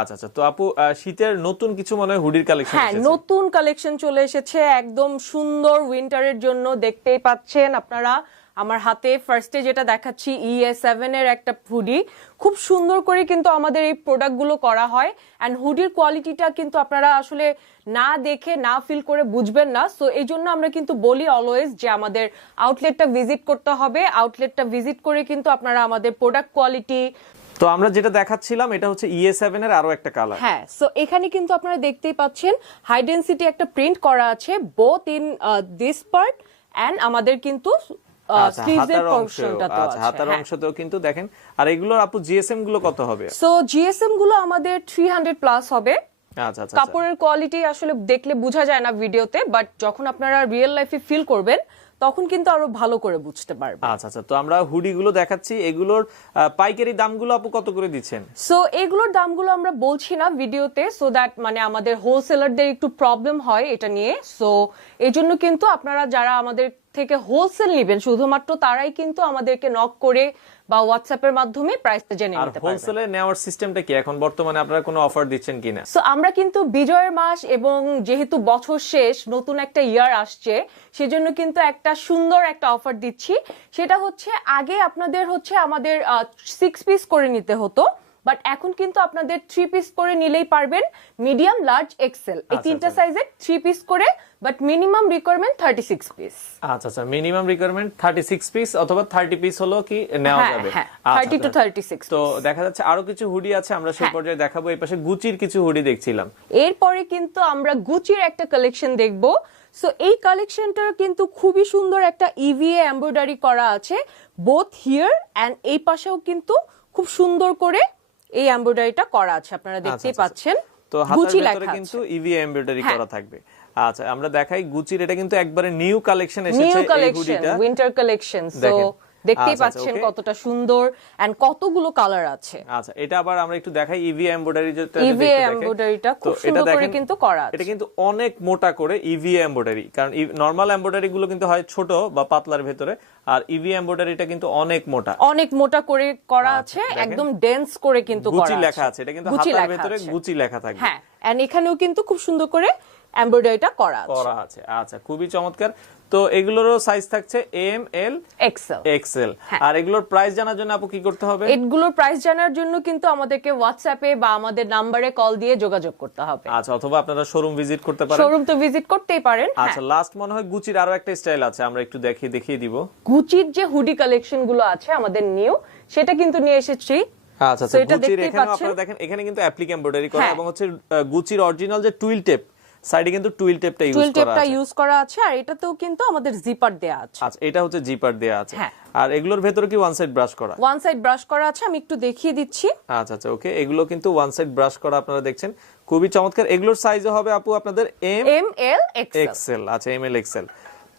আচ্ছা আচ্ছা, তো আপু শীতের নতুন কিছু মনে হয় হুডির কালেকশন হ্যাঁ, নতুন কালেকশন চলে এসেছে একদম সুন্দর উইন্টারের জন্য। দেখতেই পাচ্ছেন আপনারা আমার হাতে ফার্স্টে যেটা দেখাচ্ছি EA7 এর একটা হুডি। খুব সুন্দর করে কিন্তু আমাদের এই প্রোডাক্টগুলো করা হয়, অ্যান্ড হুডির কোয়ালিটিটা কিন্তু আপনারা আসলে না দেখে না ফিল করে বুঝবেন না। সো এই জন্য আমরা কিন্তু বলি অলওয়েজ যে আমাদের আউটলেটটা ভিজিট করতে হবে। আউটলেটটা ভিজিট করে কিন্তু আপনারা আমাদের প্রোডাক্ট কোয়ালিটি। তো আমরা যেটা দেখাচ্ছিলাম এটা হচ্ছে EA7 এর আরো একটা কালার। হ্যাঁ, সো এখানে কিন্তু আপনারা দেখতেই পাচ্ছেন হাই ডেনসিটি একটা প্রিন্ট করা আছে both in this part and আমাদের কিন্তু স্লিভের পোরশনটা তো আছে। হাতার অংশতেও কিন্তু দেখেন। আর এগুলোর আপু জিএসএম গুলো কত হবে? সো জিএসএম গুলো আমাদের 300 প্লাস হবে। আচ্ছা আচ্ছা, কাপড়ের কোয়ালিটি আসলে দেখলে বোঝা যায় না ভিডিওতে, বাট যখন আপনারা রিয়েল লাইফে ফিল করবেন তখন কিন্তু আরো ভালো করে বুঝতে পারবেন। আচ্ছা আচ্ছা, তো আমরা হুডি গুলো দেখাচ্ছি, এগুলোর পাইকারি দামগুলো আপু কত করে দিচ্ছেন? সো এগুলোর দামগুলো আমরা বলছি না ভিডিওতে, সো দ্যাট মানে আমাদের হোলসেলারদের একটু প্রবলেম হয় এটা নিয়ে। সো এই জন্য কিন্তু আপনারা যারা আমাদের থেকে হোলসেল নেবেন শুধুমাত্র তারাই কিন্তু আমাদেরকে নক করে বা হোয়াটসঅ্যাপের মাধ্যমে প্রাইসটা জেনে নিতে পারবেন। আর হোলসেলে নেওয়ার সিস্টেমটা কি এখন বর্তমানে আপনারা কোনো অফার দিচ্ছেন কিনা? সো আমরা কিন্তু বিজয়ের মাস এবং যেহেতু বছর শেষ নতুন একটা ইয়ার আসছে সেজন্য কিন্তু একটা সুন্দর একটা অফার দিচ্ছি। সেটা হচ্ছে আগে আপনাদের হচ্ছে আমাদের 6 পিস করে নিতে হতো, বাট এখন কিন্তু আপনাদের 3 পিস করে নিলেই পারবেন। মিডিয়াম, লার্জ, এক্সেল এই তিনটা সাইজের 3 পিস করে, বাট মিনিমাম রিকোয়ারমেন্ট 36 পিস। আচ্ছা আচ্ছা, মিনিমাম রিকোয়ারমেন্ট 36 পিস অথবা 30 পিস হলো কি নেওয়া যাবে? হ্যাঁ, 30 to 36। তো দেখা যাচ্ছে আরো কিছু হুডি আছে, আমরা সেই পর্যায়ে দেখাবো। এই পাশে গুচির কিছু হুডি দেখছিলাম। এরপরে কিন্তু আমরা গুচির একটা কালেকশন দেখবো। সো এই কালেকশনটার কিন্তু খুবই সুন্দর একটা EVA এমব্রয়ডারি করা আছে বোথ হিয়ার এন্ড এই পাশেও কিন্তু খুব সুন্দর করে এই এমব্রয়ডারিটা করা আছে, আপনারা দেখতেই পাচ্ছেন। তো হাতার ভিতরে কিন্তু EVA এমব্রয়ডারি করা থাকবে। আচ্ছা, আমরা দেখাই গুচির, এটা কিন্তু একবারে নিউ কালেকশন এসেছে এই হুডিটা, উইন্টার কালেকশন। সো দেখতেই পাচ্ছেন কতটা সুন্দর এন্ড কতগুলো কালার আছে। আচ্ছা, এটা আবার আমরা একটু দেখাই EVA এমব্রয়ডারি, যেটা EVA এমব্রয়ডারিটা খুব সুন্দর করে কিন্তু করা আছে। এটা কিন্তু অনেক মোটা করে EVA এমব্রয়ডারি, কারণ নরমাল এমব্রয়ডারি গুলো কিন্তু হয় ছোট বা পাতলার ভেতরে, আর EVA এমব্রয়ডারিটা কিন্তু অনেক মোটা করে করা আছে, একদম ডেন্স করে কিন্তু করা আছে। গুচি লেখা আছে, এটা কিন্তু হাতার ভেতরে গুচি লেখা থাকবে। হ্যাঁ, এন্ড এখানেও কিন্তু খুব সুন্দর করে এমব্রয়ডারিটা করা আছে। আচ্ছা, খুবই চমৎকার। তো এগুলোরও সাইজ থাকছে এম, এল, এক্সেল। আর এগুলোর প্রাইস জানার জন্য আপু কি করতে হবে? এগুলোর প্রাইস জানার জন্য কিন্তু আমাদেরকে হোয়াটসঅ্যাপে বা আমাদের নম্বরে কল দিয়ে যোগাযোগ করতে হবে। আচ্ছা, অথবা আপনারা শোরুম ভিজিট করতে পারেন। শোরুম তো ভিজিট করতেই পারেন। আচ্ছা, লাস্ট মনে হয় গুচির আরো একটা স্টাইল আছে, আমরা একটু দেখিয়ে দিব। গুচির যে হুডি কালেকশন গুলো আছে আমাদের নিউ, সেটা কিন্তু নিয়ে এসেছি। আচ্ছা, গুচির এখানে আপনারা দেখেন, এখানে কিন্তু অ্যাপ্লিক এমব্রয়ডারি করা এবং হচ্ছে গুচির অরিজিনাল যে টুইল টেপ, সাইডে কিন্তু টুইল টেপটা ইউজ করা আছে। আর এটাতেও কিন্তু আমাদের জিপার দেয়া আছে। আচ্ছা, এটা হচ্ছে জিপার দেয়া আছে। আর এগুলোর ভেতরে কি ওয়ান সাইড ব্রাশ করা আছে, আমি একটু দেখিয়ে দিচ্ছি। আচ্ছা আচ্ছা, ওকে, এগুলো কিন্তু ওয়ান সাইড ব্রাশ করা, আপনারা দেখছেন খুবই চমৎকার। এগুলোর সাইজও হবে আপু আপনাদের এম, এল, এক্সেল। আচ্ছা, এম, এল, এক্সেল।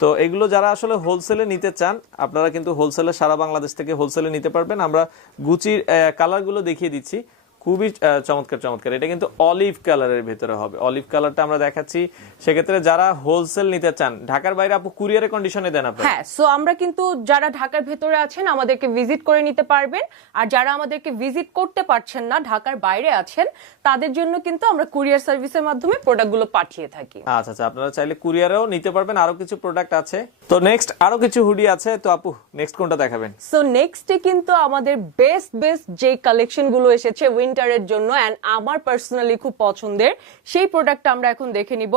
তো এগুলো যারা আসলে হোলসেলে নিতে চান আপনারা কিন্তু হোলসেলে সারা বাংলাদেশ থেকে হোলসেলে নিতে পারবেন। আমরা গুচির কালারগুলো দেখিয়ে দিচ্ছি, খুবই চমৎকার। এটা কিন্তু অলিভ কালারের ভিতরে হবে, অলিভ কালারটা আমরা দেখাচ্ছি। সেক্ষেত্রে যারা হোলসেল নিতে চান, ঢাকার বাইরে আপু কুরিয়ারের কন্ডিশনে দেন আপনারা? হ্যাঁ, সো আমরা কিন্তু যারা ঢাকার ভেতরে আছেন আমাদেরকে ভিজিট করে নিতে পারবেন, আর যারা আমাদেরকে ভিজিট করতে পারছেন না, ঢাকার বাইরে আছেন, তাদের জন্য কিন্তু আমরা কুরিয়ার সার্ভিসের মাধ্যমে প্রোডাক্টগুলো পাঠিয়ে থাকি। আচ্ছা, আপনারা চাইলে কুরিয়ারেও নিতে পারবেন। আরো কিছু প্রোডাক্ট আছে, তো নেক্সট আরো কিছু হুডি আছে। তো আপু নেক্সট কোনটা দেখাবেন? সো নেক্সটে কিন্তু আমাদের বেস্ট যে কালেকশন গুলো এসেছে উইন্টারের জন্য, এন্ড আমার পার্সোনালি খুব পছন্দের সেই প্রোডাক্টটা আমরা এখন দেখে নিব।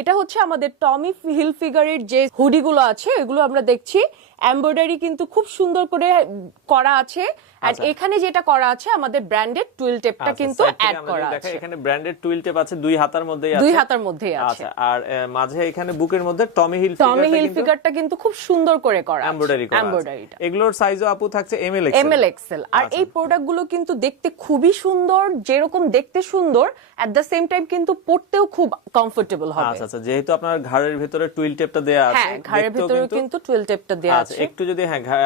এটা হচ্ছে আমাদের টমি হিলফিগারের যে হুডি গুলো আছে, এগুলো আমরা দেখছি এমব্রয়ডারি কিন্তু খুব সুন্দর করে করা আছে। আর এখানে যেটা করা আছে আমাদের ব্র্যান্ডেড টুইল টেপটা কিন্তু অ্যাড করা আছে। এখানে ব্র্যান্ডেড টুইল টেপ আছে, দুই হাতার মধ্যেই আছে। আচ্ছা, আর মাঝে এখানে বুকের মধ্যে টমি হিলফিগারটা কিন্তু খুব সুন্দর করে করা এমব্রয়ডারিটা। এগুলোর সাইজও আপু থাকছে এম, এল, এক্সেল। আর এই প্রোডাক্টগুলো কিন্তু দেখতে খুবই সুন্দর, যেরকম দেখতে সুন্দর এট দ্য সেম টাইম কিন্তু পরতেও খুব কমফোর্টেবল হবে। আচ্ছা, যেহেতু আপনার ঘাড়ের ভিতরে টুইল টেপটা দেয়া আছে, হ্যাঁ, ঘাড়ের ভিতরে কিন্তু টুইল টেপটা দেয়া আছে। একটু যদি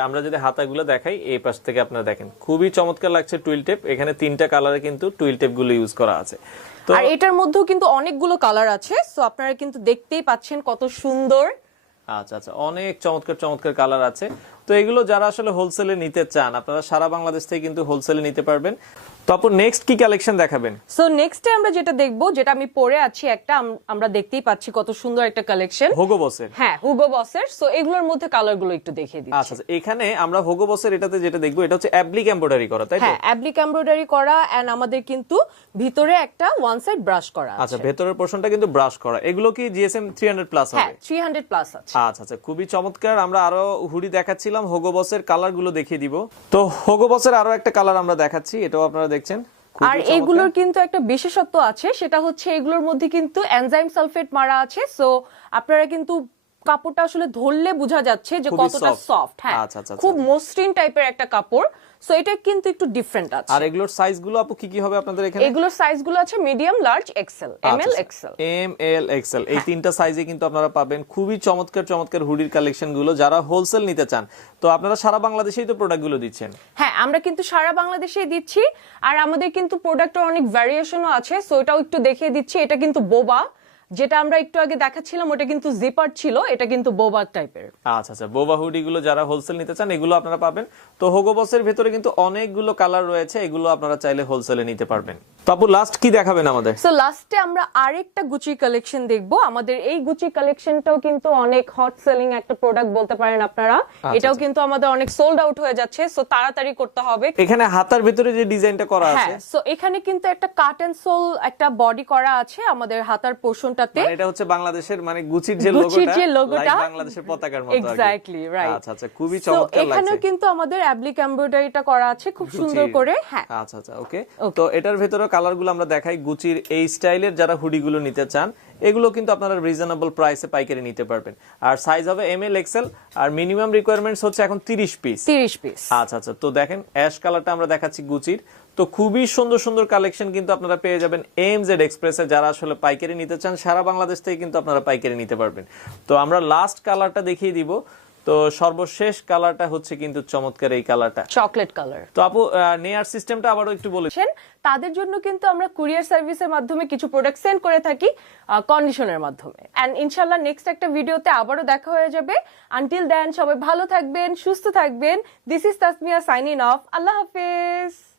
আমরা যদি হাতাগুলো দেখাই, এই পাশ থেকে আপনারা দেখেন খুবই চমৎকার লাগছে টুইল টেপ। এখানে 3টা কালারে কিন্তু টুইল টেপ গুলো ইউজ করা আছে। আর এটার মধ্যেও কিন্তু অনেকগুলো কালার আছে, সো আপনারা কিন্তু দেখতেই পাচ্ছেন কত সুন্দর। আচ্ছা, অনেক চমৎকার কালার আছে। তো এগুলো যারা আসলে হোলসেলে নিতে চান আপনারা সারা বাংলাদেশ থেকে কিন্তু হোলসেলে নিতে পারবেন। তো আপু নেক্সট কি কালেকশন দেখাবেন? সো নেক্সটে আমরা যেটা দেখবো, যেটা আমি পরে আছি একটা, আমরা দেখতেই পাচ্ছি কত সুন্দর একটা কালেকশন হুগো বসের। হ্যাঁ, হুগো বসের। সো এগুলোর মধ্যে কালার গুলো একটু দেখিয়ে দিচ্ছি। আচ্ছা, এখানে আমরা হুগো বসের এটাতে যেটা দেখবো, এটা হচ্ছে অ্যাপ্লিক এমব্রয়ডারি করা, তাই তো? হ্যাঁ, অ্যাপ্লিক এমব্রয়ডারি করা, এন্ড আমাদের কিন্তু ভিতরে একটা ওয়ান সাইড ব্রাশ করা আছে। আচ্ছা, ভেতরের পোরশনটা কিন্তু ব্রাশ করা। এগুলো কি জিএসএম 300 প্লাস হবে? হ্যাঁ, 300 প্লাস আছে। আচ্ছা, খুবই চমৎকার। আমরা আরো হুডি দেখাচ্ছিলাম, হুগো বসের কালার গুলো দেখিয়ে দিব। তো হুগো বসের আরো একটা কালার আমরা দেখাচ্ছি, এটাও আপনারা দেখছেন। আর এগুলোর কিন্তু একটা বিশেষত্ব আছে, সেটা হচ্ছে এগুলোর মধ্যে কিন্তু এনজাইম সালফেট মারা আছে। সো আপনারা কিন্তু কাপড়টা আসলে ধরলে বোঝা যাচ্ছে যে কতটা সফট। হ্যাঁ, খুব মসৃণ টাইপের একটা কাপড়। সো এটা কিন্তু একটু ডিফারেন্ট আছে। আর এগুলোর সাইজ গুলো আপু কি কি হবে আপনাদের এখানে? এগুলোর সাইজ গুলো আছে medium, large, XL, ML, XL. ML, XL এই তিনটা সাইজে কিন্তু আপনারা পাবেন। খুবই চমৎকার চমৎকার হুডির কালেকশন গুলো, যারা হোলসেল নিতে চান। তো আপনারা সারা বাংলাদেশেই তো প্রোডাক্ট গুলো দিচ্ছেন? হ্যাঁ, আমরা কিন্তু সারা বাংলাদেশেই দিচ্ছি। আর আমাদের কিন্তু প্রোডাক্টের অনেক ভ্যারিয়েশনও আছে। সো এটাও একটু দেখিয়ে দিচ্ছি। এটা কিন্তু বোবা, যেটা আমরা একটু আগে দেখাচ্ছিলাম ওটা কিন্তু জিপার ছিল, এটা কিন্তু বোবা টাইপের। আচ্ছা, বোবা হুডি গুলো যারা হোলসেল নিতে চান এগুলো আপনারা পাবেন। তো হুগো বসের ভিতরে কিন্তু অনেকগুলো কালার রয়েছে, এগুলো আপনারা চাইলে হোলসেলে নিতে পারবেন। তো আপু লাস্ট কি দেখাবেন আমাদের? সো লাস্টে আমরা আরেকটা গুচি কালেকশন দেখবো। আমাদের এই গুচি কালেকশনটাও কিন্তু অনেক হট সেলিং একটা প্রোডাক্ট বলতে পারেন আপনারা। এটাও কিন্তু আমাদের অনেক সোল্ড আউট হয়ে যাচ্ছে। সো তাড়াতাড়ি করতে হবে। এখানে হাতার ভিতরে যে ডিজাইনটা করা আছে, হ্যাঁ, সো এখানে কিন্তু একটা কাট এন্ড সোল একটা বডি করা আছে আমাদের হাতার পোরশনটাতে। এটা হচ্ছে বাংলাদেশের মানে গুচির যে লোগোটা বাংলাদেশের পতাকার মতো। Exactly right. আচ্ছা, খুবই চমৎকার লাগছে। এখানেও কিন্তু আমাদের অ্যাপ্লিক এমব্রয়ডারিটা করা আছে খুব সুন্দর করে। হ্যাঁ, আচ্ছা, ওকে। তো এটার ভেতরে কালারগুলো আমরা দেখাই। গুচির এই স্টাইলের যারা হুডিগুলো নিতে চান, এগুলো কিন্তু আপনারা রিজনেবল প্রাইসে পাইকারি নিতে পারবেন। আর সাইজ হবে এমএল, এক্সেল। আর মিনিমাম রিকোয়ারমেন্টস হচ্ছে এখন 30 পিস। আচ্ছা, তো দেখেন অ্যাশ কালারটা আমরা দেখাচ্ছি গুচির। তো খুবই সুন্দর সুন্দর কালেকশন কিন্তু আপনারা পেয়ে যাবেন এমজেড এক্সপ্রেসে। যারা আসলে পাইকারি নিতে চান সারা বাংলাদেশ থেকে কিন্তু আপনারা পাইকারি নিতে পারবেন। তো আমরা লাস্ট কালারটা দেখিয়ে দিব। তো সর্বশেষ কালারটা হচ্ছে কিন্তু চমৎকার এই কালারটা, চকলেট কালার। তো আপু নেয়ার সিস্টেমটা আবারও একটু বলেছেন। তাদের জন্য কিন্তু আমরা কুরিয়ার সার্ভিসের মাধ্যমে কিছু প্রোডাক্ট সেন্ড করে থাকি কন্ডিশনের মাধ্যমে। এন্ড ইনশাআল্লাহ নেক্সট একটা ভিডিওতে আবারও দেখা হয়ে যাবে। আনটিল দেন সবাই ভালো থাকবেন, সুস্থ থাকবেন। This is Tasmiya signing off. আল্লাহ হাফেজ।